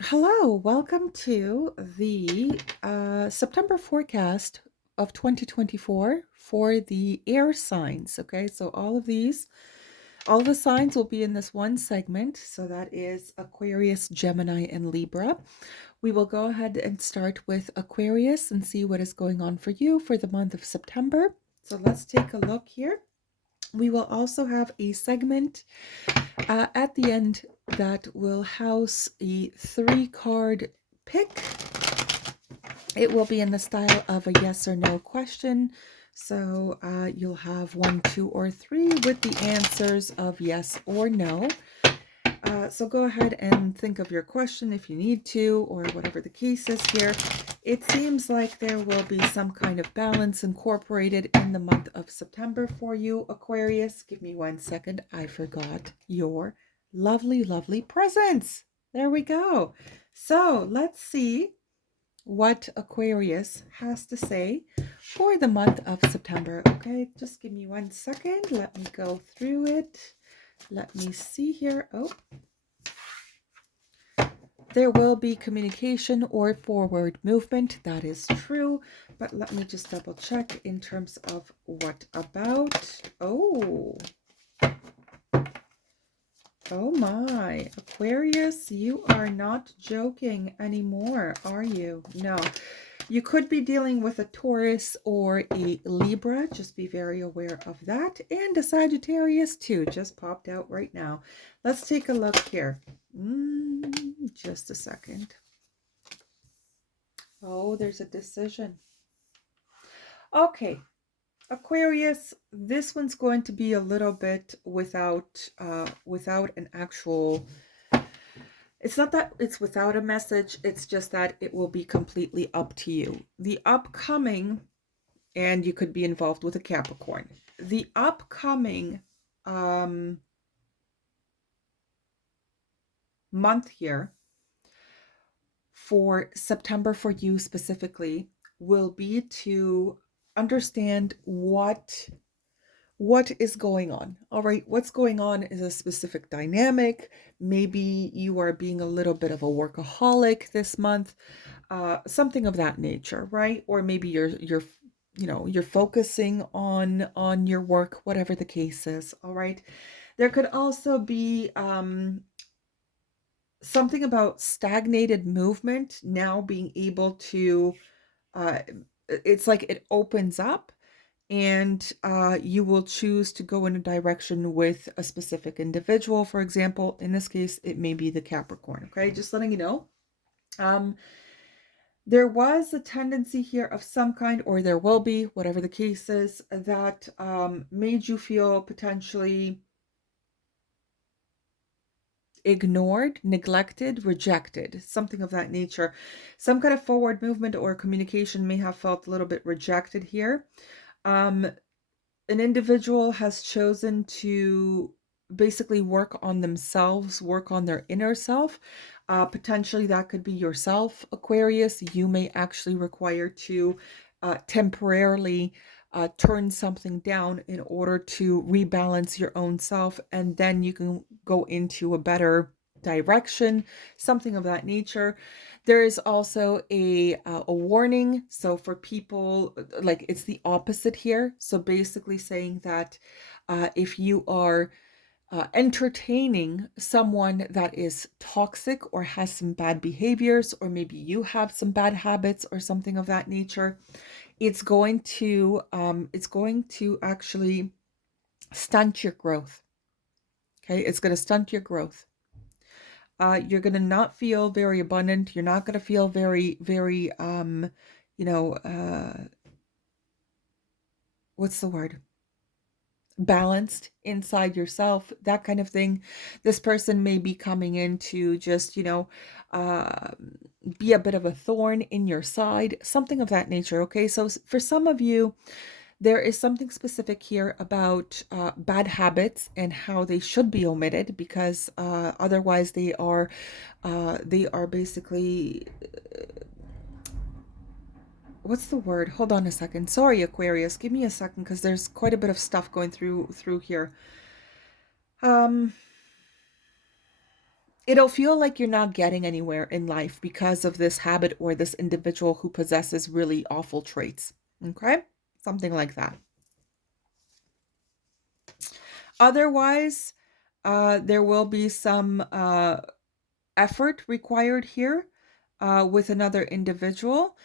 Hello, welcome to the September forecast of 2024 for the air signs. Okay, so all the signs will be in this one segment. So that is Aquarius, Gemini, and Libra. We will go ahead and start with Aquarius and see what is going on for you for the month of September. So let's take a look here. We will also have a segment at the end that will house a 3 card pick. It will be in the style of a yes or no question. So you'll have 1, 2, or 3 with the answers of yes or no. So go ahead and think of your question if you need to, or whatever the case is here. It seems like there will be some kind of balance incorporated in the month of September for you, Aquarius. Give me 1 second. I forgot your lovely, lovely presents. There we go. So let's see what Aquarius has to say for the month of September. Okay, just give me 1 second. Let me go through it. Let me see here. Oh, there will be communication or forward movement. That is true. But let me just double check in terms of what about. Oh my. Aquarius, you are not joking anymore, are you? No. You could be dealing with a Taurus or a Libra. Just be very aware of that. And a Sagittarius too. Just popped out right now. Let's take a look here. Just a second. Oh, there's a decision. Okay, Aquarius, this one's going to be a little bit without an actual. It's not that it's without a message, it's just that it will be completely up to you. The upcoming, and you could be involved with a Capricorn. The upcoming month here for September for you specifically will be to understand what is going on. All right, what's going on is a specific dynamic. Maybe you are being a little bit of a workaholic this month, something of that nature, right? Or maybe you're focusing on your work, whatever the case is. All right, there could also be something about stagnated movement now being able to it's like it opens up, and you will choose to go in a direction with a specific individual. For example, in this case, it may be the Capricorn. Okay, just letting you know. There was a tendency here of some kind, or there will be, whatever the case is, that made you feel potentially ignored, neglected, rejected, something of that nature. Some kind of forward movement or communication may have felt a little bit rejected here. An individual has chosen to basically work on themselves, work on their inner self. Potentially that could be yourself, Aquarius. You may actually require to temporarily turn something down in order to rebalance your own self, and then you can go into a better direction, something of that nature. There is also a warning. So for people, like, it's the opposite here. So basically saying that if you are entertaining someone that is toxic or has some bad behaviors, or maybe you have some bad habits or something of that nature, it's going to actually stunt your growth. Okay, it's going to stunt your growth. You're going to not feel very abundant. You're not going to feel very, very, you know, what's the word? Balanced inside yourself, that kind of thing. This person may be coming in to just, uh, be a bit of a thorn in your side, something of that nature. Okay, so for some of you, there is something specific here about bad habits and how they should be omitted, because otherwise they are basically, what's the word? Hold on a second. Sorry, Aquarius. Give me a second, because there's quite a bit of stuff going through here. Um, it'll feel like you're not getting anywhere in life because of this habit or this individual who possesses really awful traits. Okay? Something like that. Otherwise, there will be some effort required here with another individual.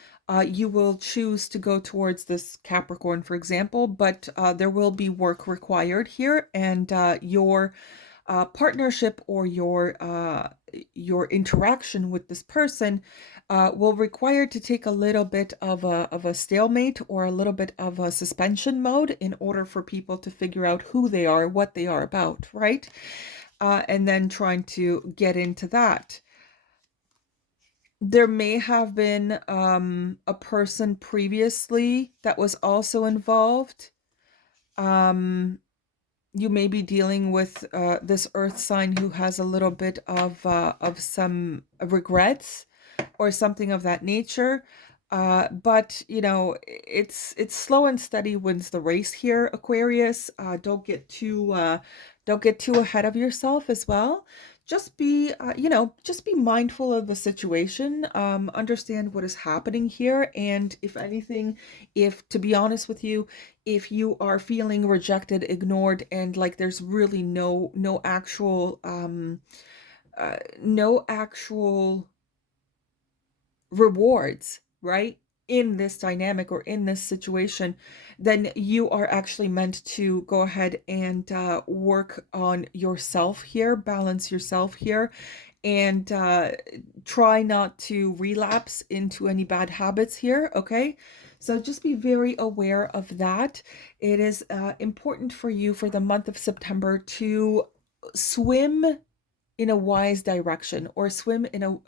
You will choose to go towards this Capricorn, for example, but there will be work required here, and your partnership or your interaction with this person will require to take a little bit of a stalemate or a little bit of a suspension mode in order for people to figure out who they are, what they are about, right? And then trying to get into that. There may have been a person previously that was also involved. You may be dealing with this earth sign who has a little bit of some regrets or something of that nature. But you know, it's slow and steady wins the race here, Aquarius. Don't get too ahead of yourself as well. Just be, just be mindful of the situation. Understand what is happening here, and if anything, if to be honest with you, if you are feeling rejected, ignored, and like there's really no actual no actual rewards, right? In this dynamic or in this situation, then you are actually meant to go ahead and work on yourself here, balance yourself here, and try not to relapse into any bad habits here, okay? So just be very aware of that. It is important for you for the month of September to swim in a wise direction, or swim in a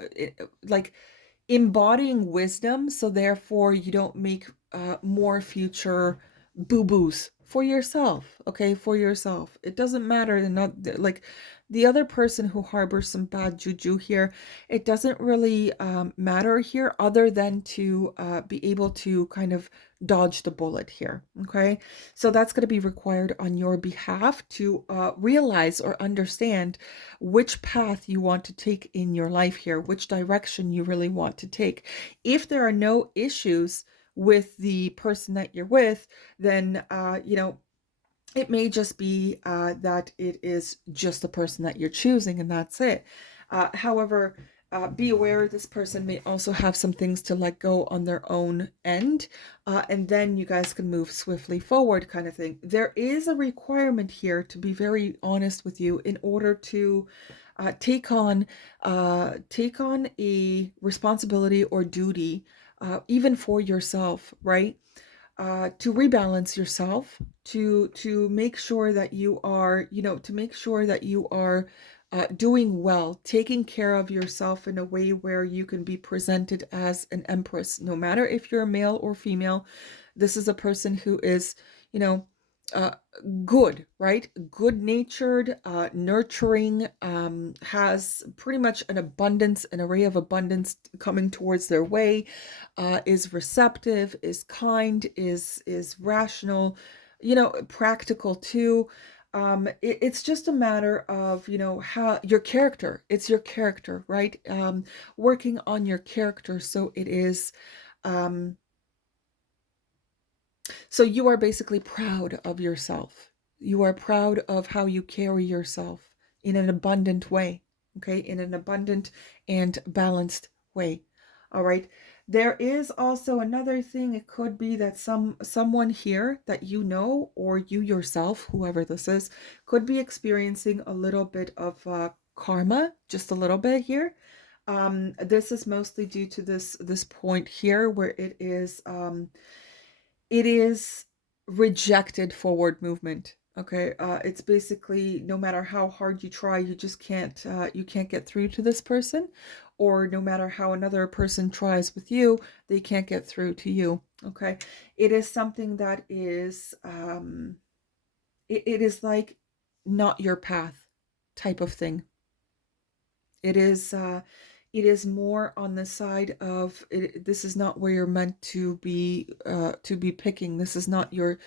like embodying wisdom, so therefore you don't make more future boo-boos for yourself, okay? For yourself. It doesn't matter, not like the other person who harbors some bad juju here, it doesn't really matter here, other than to be able to kind of dodge the bullet here, okay? So that's going to be required on your behalf to realize or understand which path you want to take in your life here, which direction you really want to take. If there are no issues with the person that you're with, then it may just be that it is just the person that you're choosing, and that's it. However, be aware this person may also have some things to let go on their own end, and then you guys can move swiftly forward, kind of thing. There is a requirement here, to be very honest with you, in order to take on a responsibility or duty, even for yourself, right? To rebalance yourself, to make sure that you are, to make sure that you are doing well, taking care of yourself in a way where you can be presented as an empress, no matter if you're a male or female. This is a person who is, you know, uh, good, right? Good natured, nurturing, has pretty much an abundance, an array of abundance coming towards their way, is receptive, is kind, is rational, practical too. It's just a matter of, how your character, it's your character, right? Working on your character, so it is, um, so you are basically proud of yourself. You are proud of how you carry yourself in an abundant way, okay? In an abundant and balanced way. All right. There is also another thing. It could be that someone here that you know, or you yourself, whoever this is, could be experiencing a little bit of karma, just a little bit here. This is mostly due to this point here where it is rejected forward movement. Okay, it's basically no matter how hard you try, you just can't get through to this person, or no matter how another person tries with you, they can't get through to you. Okay, it is something that is it is like not your path type of thing. It is more on the side of this is not where you're meant to be picking. This is not your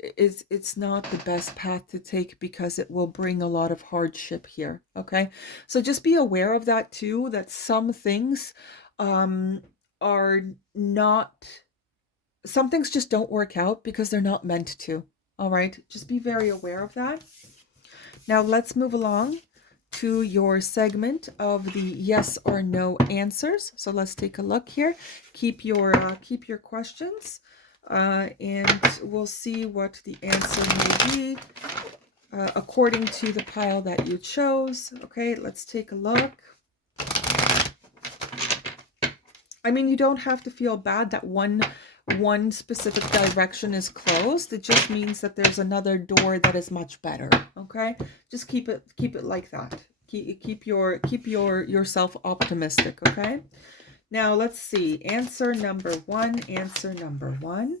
it's not the best path to take, because it will bring a lot of hardship here. Okay, so just be aware of that too, that some things are not, some things just don't work out because they're not meant to. All right, just be very aware of that. Now let's move along to your segment of the yes or no answers. So let's take a look here. Keep your questions, and we'll see what the answer may be according to the pile that you chose. Okay, let's take a look. I mean, you don't have to feel bad that one specific direction is closed. It just means that there's another door that is much better. Okay, just keep it like that. Keep yourself optimistic. Okay, now let's see. Answer number one. Answer number one.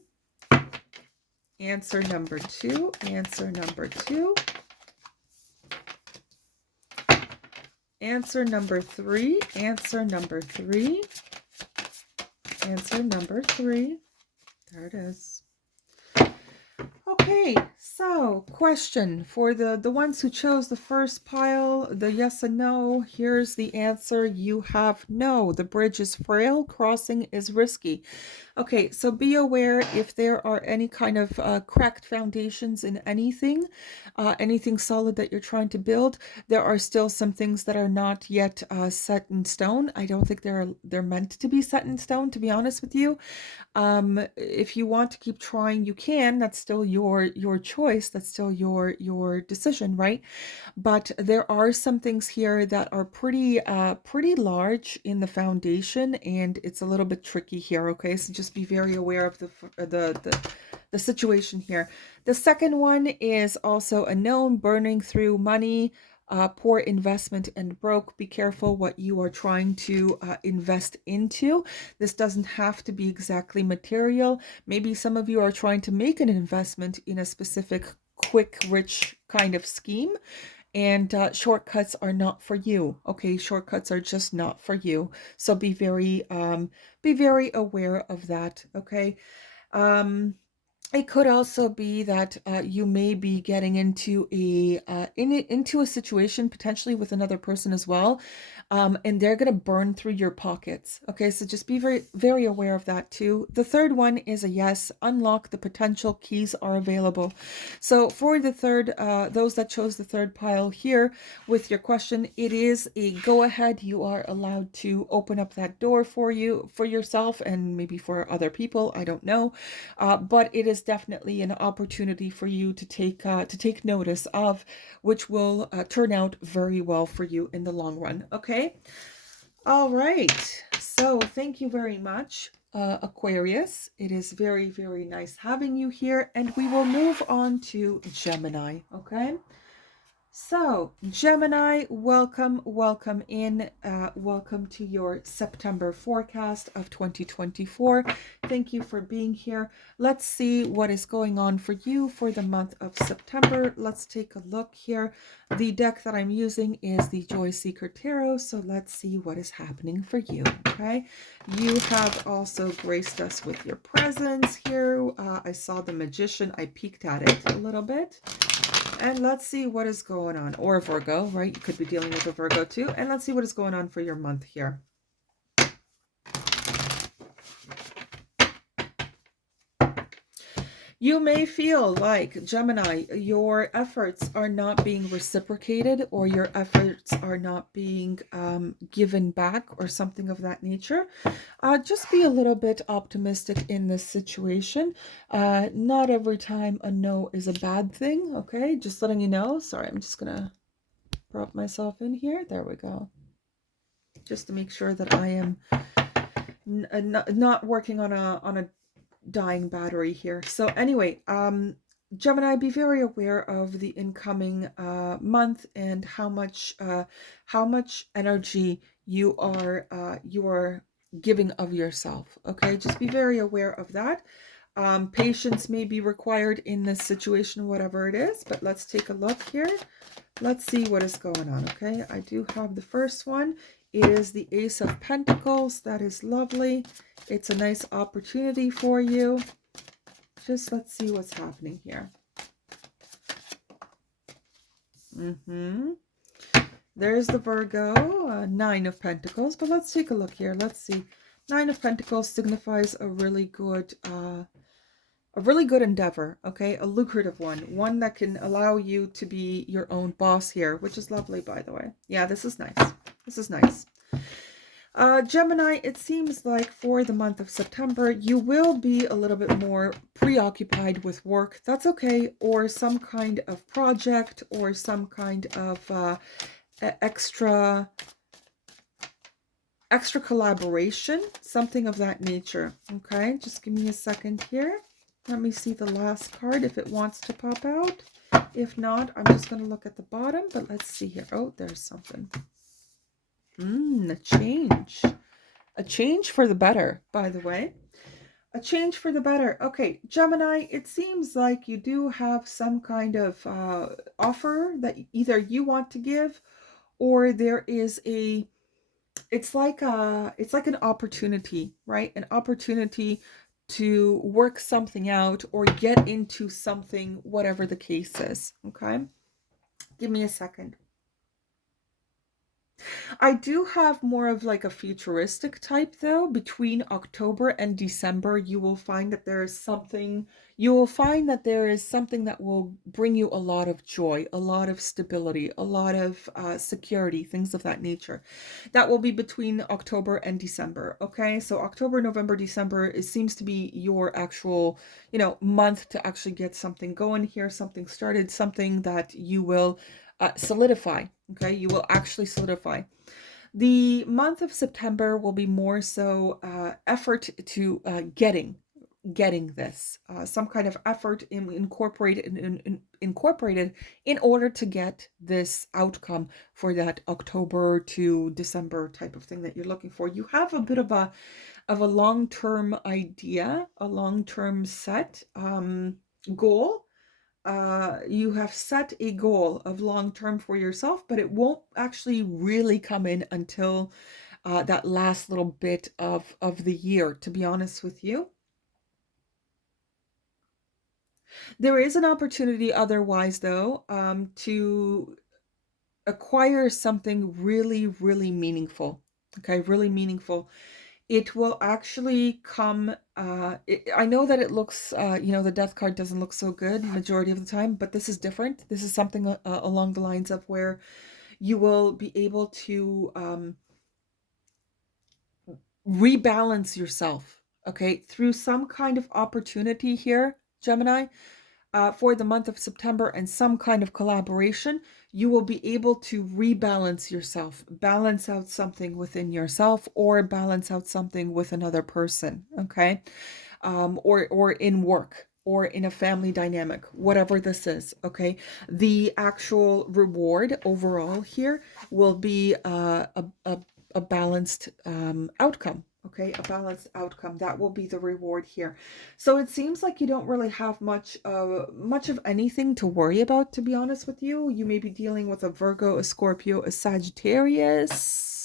Answer number two. Answer number two. Answer number three. Answer number three. Answer number three. There it is. Okay, so question for the ones who chose the first pile, the yes and no. Here's the answer. You have no. The bridge is frail. Crossing is risky. Okay, so be aware if there are any kind of cracked foundations in anything, anything solid that you're trying to build. There are still some things that are not yet set in stone. I don't think they're meant to be set in stone, to be honest with you. If you want to keep trying, you can. That's still your choice. That's still your decision, right? But there are some things here that are pretty large in the foundation, and it's a little bit tricky here. Okay, so just be very aware of the situation here. The second one is also a known: burning through money. Poor investment and broke. Be careful what you are trying to invest into. This doesn't have to be exactly material. Maybe some of you are trying to make an investment in a specific quick, rich kind of scheme, and shortcuts are not for you. Okay, shortcuts are just not for you. So be very aware of that. Okay. It could also be that you may be getting into a situation potentially with another person as well, and they're going to burn through your pockets. Okay, so just be very aware of that too. The third one is a yes. Unlock the potential. Keys are available. So for the third, those that chose the third pile here with your question, it is a go ahead. You are allowed to open up that door for yourself, and maybe for other people. I don't know, but it is definitely an opportunity for you to take notice of, which will turn out very well for you in the long run. Okay. All right. So thank you very much, Aquarius. It is very, very nice having you here, and we will move on to Gemini. Okay. So, Gemini, welcome in. Welcome to your September forecast of 2024. Thank you for being here. Let's see what is going on for you for the month of September. Let's take a look here. The deck that I'm using is the Joy Seeker Tarot, so let's see what is happening for you, okay? You have also graced us with your presence here. I saw the Magician. I peeked at it a little bit. And let's see what is going on. Or a Virgo, right? You could be dealing with a Virgo too. And let's see what is going on for your month here. You may feel like, Gemini, your efforts are not being reciprocated, or your efforts are not being given back, or something of that nature. Just be a little bit optimistic in this situation. Not every time a no is a bad thing, okay? Just letting you know. Sorry, I'm just going to prop myself in here. There we go. Just to make sure that I am not working on a dying battery here. So anyway, Gemini, be very aware of the incoming month and how much energy you are giving of yourself. Okay, just be very aware of that. Patience may be required in this situation, whatever it is, but let's take a look here. Let's see what is going on. Okay, I do have the first one. It is the Ace of Pentacles. That is lovely. It's a nice opportunity for you. let's see what's happening here. There's the Virgo, Nine of Pentacles. But let's take a look here. Let's see. Nine of Pentacles signifies a really good endeavor, okay? A lucrative one. One that can allow you to be your own boss here, which is lovely, by the way. Yeah, this is nice. This is nice. Gemini, it seems like for the month of September, you will be a little bit more preoccupied with work. That's okay. Or some kind of project or some kind of extra collaboration, something of that nature. Okay, just give me a second here. Let me see the last card if it wants to pop out. If not, I'm just going to look at the bottom, but let's see here. Oh, there's something. A change. A change for the better, by the way. A change for the better. Okay, Gemini, it seems like you do have some kind of offer that either you want to give, or there is it's like an opportunity, right? An opportunity to work something out or get into something, whatever the case is. Okay, give me a second. I do have more of like a futuristic type though. Between October and December, you will find that there is something that will bring you a lot of joy, a lot of stability, a lot of security, things of that nature. That will be between October and December. Okay, so October, November, December, it seems to be your actual, month to actually get something going here, something started, something that you will solidify. Okay, you will actually solidify. The month of September will be more so effort to getting this, some kind of effort incorporated in order to get this outcome for that October to December type of thing that you're looking for. You have a bit of a long-term idea, a long-term set goal. You have set a goal of long-term for yourself, but it won't actually really come in until that last little bit of the year, to be honest with you. There is an opportunity otherwise, though, to acquire something really, really meaningful. Okay, really meaningful. It will actually come, I know that it looks, the death card doesn't look so good majority of the time, but this is different. This is something along the lines of where you will be able to rebalance yourself, okay, through some kind of opportunity here, Gemini. For the month of September and some kind of collaboration, you will be able to rebalance yourself, balance out something within yourself, or balance out something with another person, okay? Or in work, or in a family dynamic, whatever this is, okay? The actual reward overall here will be a balanced outcome. Okay, a balanced outcome. That will be the reward here. So it seems like you don't really have much of anything to worry about, to be honest with you. You may be dealing with a Virgo, a Scorpio, a Sagittarius.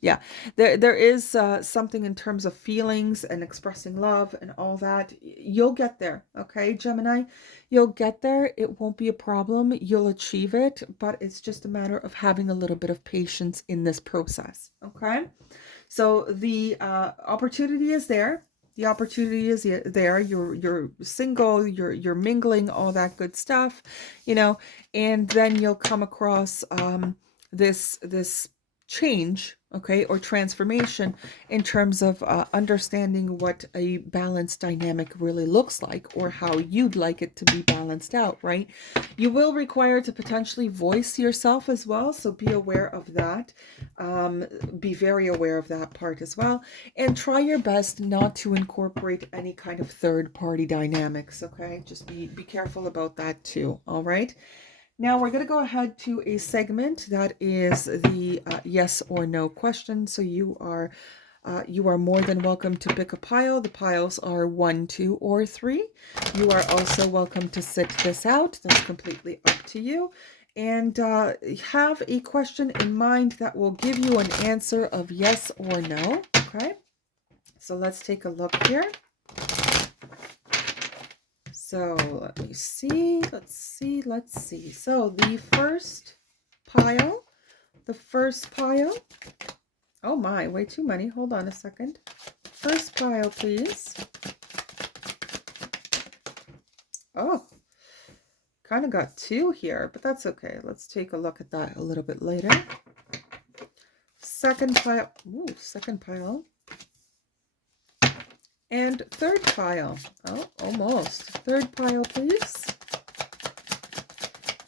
Yeah, there is something in terms of feelings and expressing love and all that. You'll get there, okay, Gemini? You'll get there. It won't be a problem. You'll achieve it, but it's just a matter of having a little bit of patience in this process, okay? So the opportunity is there. The opportunity is there. You're single. You're mingling, all that good stuff, and then you'll come across this change, okay, or transformation in terms of understanding what a balanced dynamic really looks like, or how you'd like it to be balanced out, right? You will require to potentially voice yourself as well, so be aware of that. Be very aware of that part as well, and try your best not to incorporate any kind of third-party dynamics, okay? Just be careful about that too, all right? Now we're going to go ahead to a segment that is the yes or no question. So you are more than welcome to pick a pile. The piles are 1, 2, or 3. You are also welcome to sit this out. That's completely up to you. And have a question in mind that will give you an answer of yes or no. Okay. so let's take a look here. So let me see, let's see. So the first pile, oh my, way too many. Hold on a second. First pile, please. Oh, kind of got two here, but that's okay. Let's take a look at that a little bit later. Second pile. Ooh, second pile. And third pile. Oh, almost. Third pile, please.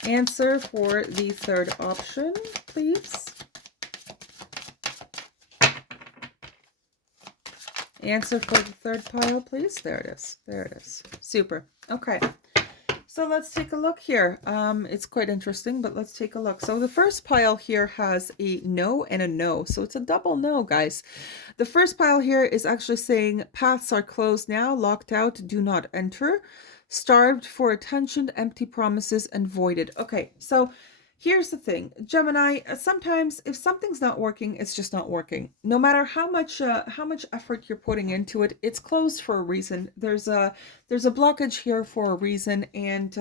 Answer for the third option, please. Answer for the third pile, please. There it is. There it is. Super. Okay. So let's take a look here. It's quite interesting, but let's take a look. So the first pile here has a no and a no. So it's a double no, guys. The first pile here is actually saying paths are closed now, locked out, do not enter, starved for attention, empty promises, and voided. Okay, so here's the thing, Gemini, sometimes if something's not working, it's just not working. No matter how much effort you're putting into it, it's closed for a reason. There's a blockage here for a reason, and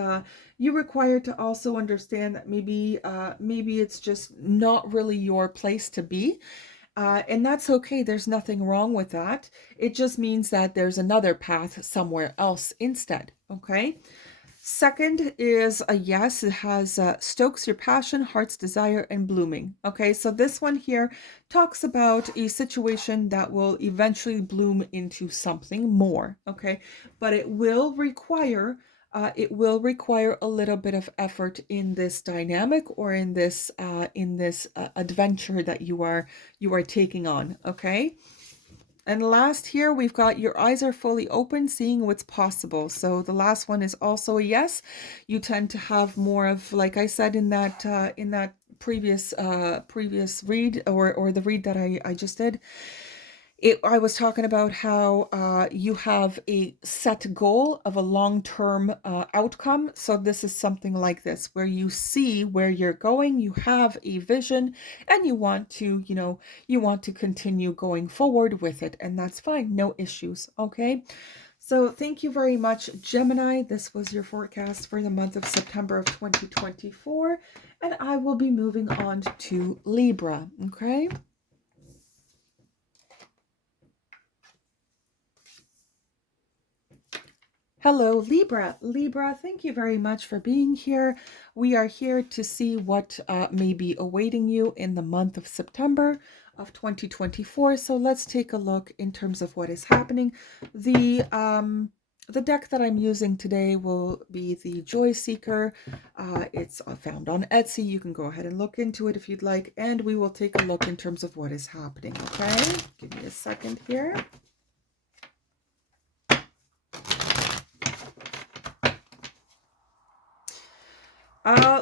you're required to also understand that maybe it's just not really your place to be. And that's okay. There's nothing wrong with that. It just means that there's another path somewhere else instead. Okay. Second is a yes. It has stokes your passion, heart's desire, and blooming. Okay, so this one here talks about a situation that will eventually bloom into something more. Okay, but it will require a little bit of effort in this dynamic, or in this adventure that you are taking on. Okay. And last here, we've got your eyes are fully open, seeing what's possible. So the last one is also a yes. You tend to have more of, like I said in that previous read, or the read that I just did. I was talking about how you have a set goal of a long-term outcome. So this is something like this, where you see where you're going, you have a vision, and you want to continue going forward with it. And that's fine, no issues. Okay. So thank you very much, Gemini. This was your forecast for the month of September of 2024. And I will be moving on to Libra. Okay. Hello, Libra. Libra, thank you very much for being here. We are here to see what may be awaiting you in the month of September of 2024. So let's take a look in terms of what is happening. The deck that I'm using today will be the Joy Seeker. It's found on Etsy. You can go ahead and look into it if you'd like. And we will take a look in terms of what is happening. Okay, give me a second here.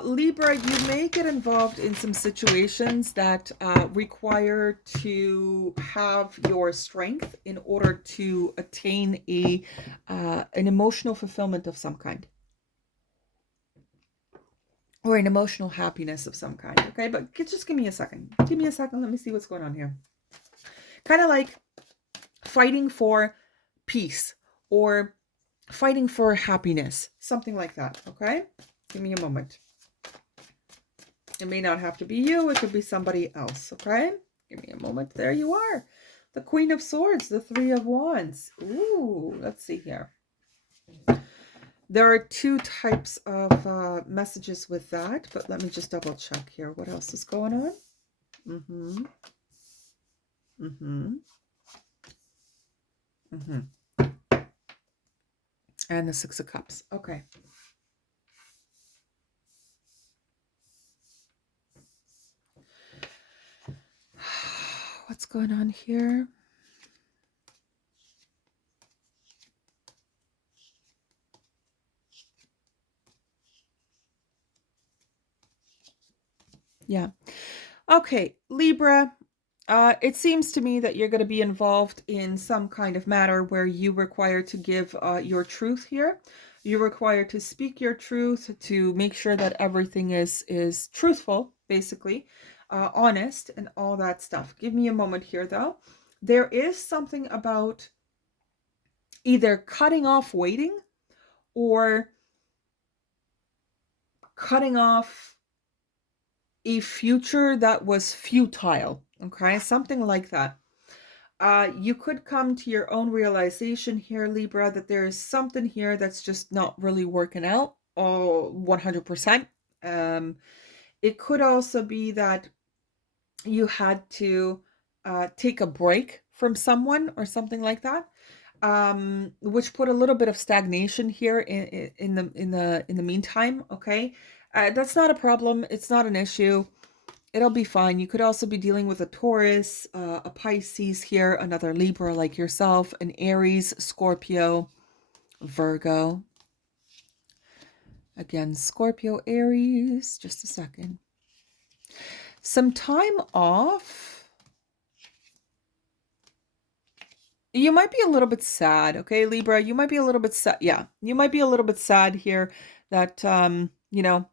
Libra, you may get involved in some situations that require to have your strength in order to attain an emotional fulfillment of some kind, or an emotional happiness of some kind. Okay, but just give me a second. Give me a second. Let me see what's going on here. Kind of like fighting for peace or fighting for happiness, something like that. Okay. Give me a moment. It may not have to be you. It could be somebody else. Okay. Give me a moment. There you are. The Queen of Swords, the Three of Wands. Ooh, let's see here. There are two types of messages with that, but let me just double check here. What else is going on? Mm-hmm. Mm-hmm. Mm-hmm. And the Six of Cups. Okay. What's going on here? Yeah. Okay, Libra. It seems to me that you're going to be involved in some kind of matter where you require to give your truth here. You require to speak your truth, to make sure that everything is truthful, basically, honest, and all that stuff. Give me a moment here, though. there is something about either cutting off waiting or cutting off a future that was futile. Okay, something like that. You could come to your own realization here, Libra, that there is something here that's just not really working out. Oh, 100%. It could also be that you had to take a break from someone or something like that, which put a little bit of stagnation here in the meantime. Okay, that's not a problem. It's not an issue. It'll be fine. You could also be dealing with a Taurus, a Pisces here, another Libra like yourself, an Aries, Scorpio, Virgo. Again, Scorpio, Aries. Just a second. Some time off. You might be a little bit sad, okay, Libra? You might be a little bit sad. Yeah, you might be a little bit sad here that, you know,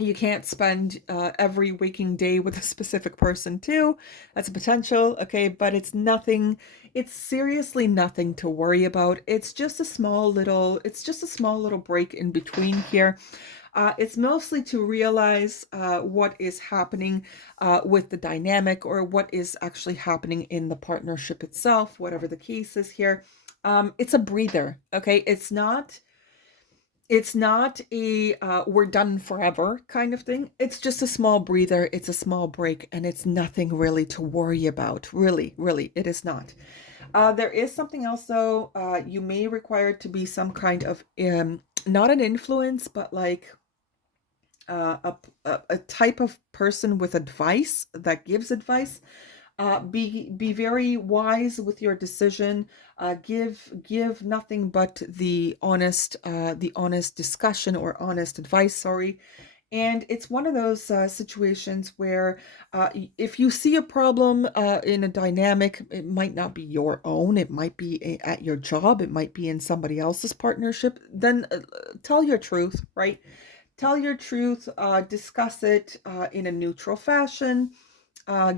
you can't spend every waking day with a specific person too. That's a potential, okay? But it's nothing, it's seriously nothing to worry about. It's just a small little break in between here. It's mostly to realize what is happening with the dynamic, or what is actually happening in the partnership itself, whatever the case is here. It's a breather, okay? It's not a we're done forever kind of thing. It's just a small breather. It's a small break, and it's nothing really to worry about. Really, really, it is not. There is something else though. You may require to be some kind of not an influence, but like a type of person with advice that gives advice. Be very wise with your decision. Give nothing but the honest discussion, or honest advice. Sorry. And it's one of those situations where if you see a problem in a dynamic, it might not be your own. It might be at your job. It might be in somebody else's partnership. Then tell your truth, right? Tell your truth. Discuss it in a neutral fashion.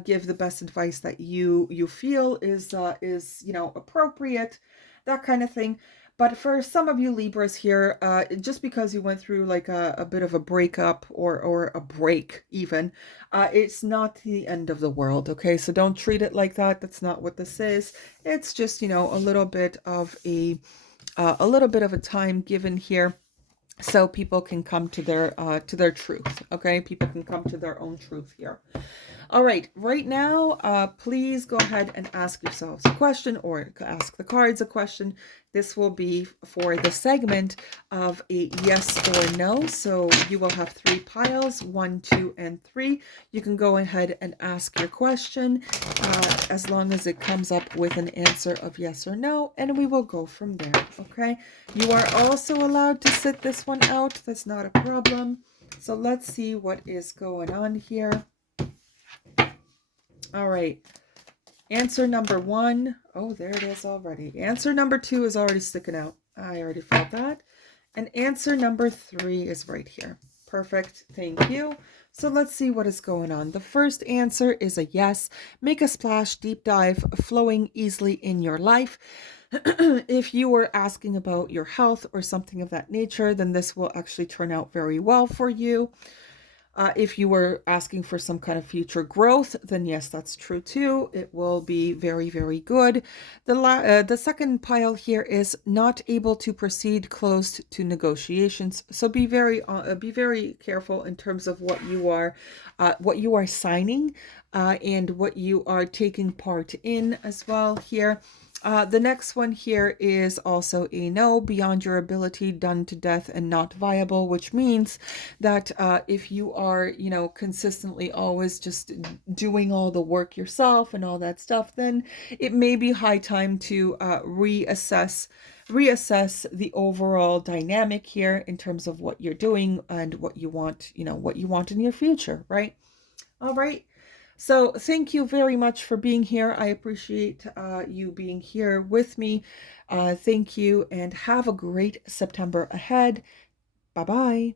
Give the best advice that you feel is appropriate, that kind of thing. But for some of you Libras here, just because you went through like a bit of a breakup, or a break even, it's not the end of the world, okay? So don't treat it like that. That's not what this is. It's just, a little bit of a time given here, so people can come to their truth, okay? People can come to their own truth here. All right now, please go ahead and ask yourselves a question, or ask the cards a question. This will be for the segment of a yes or no. So you will have 3 piles, 1, 2, and 3. You can go ahead and ask your question as long as it comes up with an answer of yes or no, and we will go from there, okay? You are also allowed to sit this one out. That's not a problem. So let's see what is going on here. All right. Answer number 1. Oh, there it is already. Answer number 2 is already sticking out. I already felt that. And answer number 3 is right here. Perfect. Thank you. So let's see what is going on. The first answer is a yes. Make a splash, deep dive, flowing easily in your life. If you were asking about your health or something of that nature, then this will actually turn out very well for you. If you were asking for some kind of future growth, then yes, that's true too. It will be very, very good. The second pile here is not able to proceed, closed to negotiations. So be very careful in terms of what you are signing and what you are taking part in as well here. The next one here is also a no, beyond your ability, done to death, and not viable, which means that if you are, consistently always just doing all the work yourself and all that stuff, then it may be high time to reassess the overall dynamic here in terms of what you're doing and what you want, what you want in your future, right? All right. So thank you very much for being here. I appreciate you being here with me. Thank you, and have a great September ahead. Bye-bye.